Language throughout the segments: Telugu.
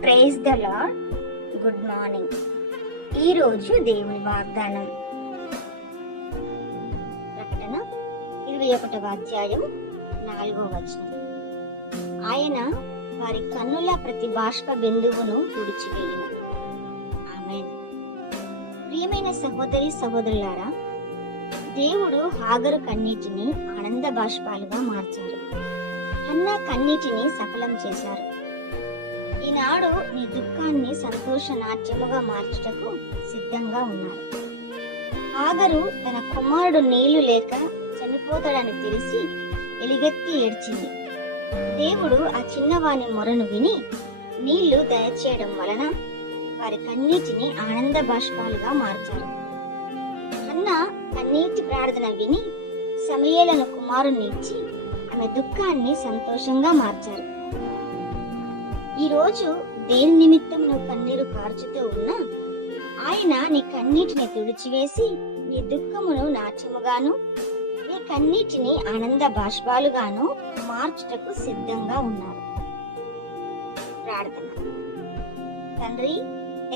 Praise the Lord good morning. ఈరోజు దేవుని వాగ్దానం. ప్రకటన ఇరవై ఒకటవ అధ్యాయం నాలుగో వచనం. ఆయన వారి కన్నుల ప్రతి బాష్ప బిందువును తుడిచివేయను. ఆమె ప్రియమైన సహోదరి సహోదరులారా దేవుడు హాగరు కన్నీటిని ఆనంద బాష్పాలుగా మార్చారు. అన్న కన్నీటిని సఫలం చేశారు. ఈనాడు నీ దుఃఖాన్ని సంతోష నాట్యముగా మార్చుటకు సిద్ధంగా ఉన్నారు ఆగరు తన కుమారుడు నీళ్ళు లేక చనిపోతాడని తెలిసి ఎలిగెత్తి ఏడ్చింది. దేవుడు ఆ చిన్నవాని మొరను విని నీళ్ళు దయచేయడం వలన వారి కన్నీటిని ఆనంద బాష్పాలుగా మార్చారు. అన్న కన్నీటి ప్రార్థన విని సమయలను కుమారుని ఇచ్చి ఆమె దుఃఖాన్ని సంతోషంగా మార్చారు. ఈ రోజు దేని నిమిత్తం నువ్వు కన్నీరు కార్చుతూ ఉన్నా ఆయన నీ కన్నీటిని తుడిచివేసి నీ దుఃఖమును నాట్యముగాను నీ కన్నీటిని ఆనంద బాష్పాలుగాను మార్చుటకు సిద్ధంగా ఉన్నారు. ప్రార్థన. తండ్రి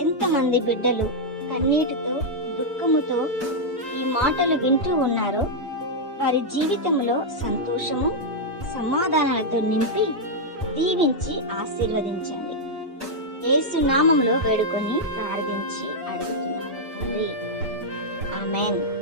ఎంతమంది బిడ్డలు కన్నీటితో దుఃఖముతో ఈ మాటలు వింటూ ఉన్నారో వారి జీవితంలో సంతోషము సమాధానాలతో నింపి దీవించి ఆశీర్వదించండి. యేసు నామంలో వేడుకొని ప్రార్థించి అడుగుతున్నాము తండ్రి. Amen amen.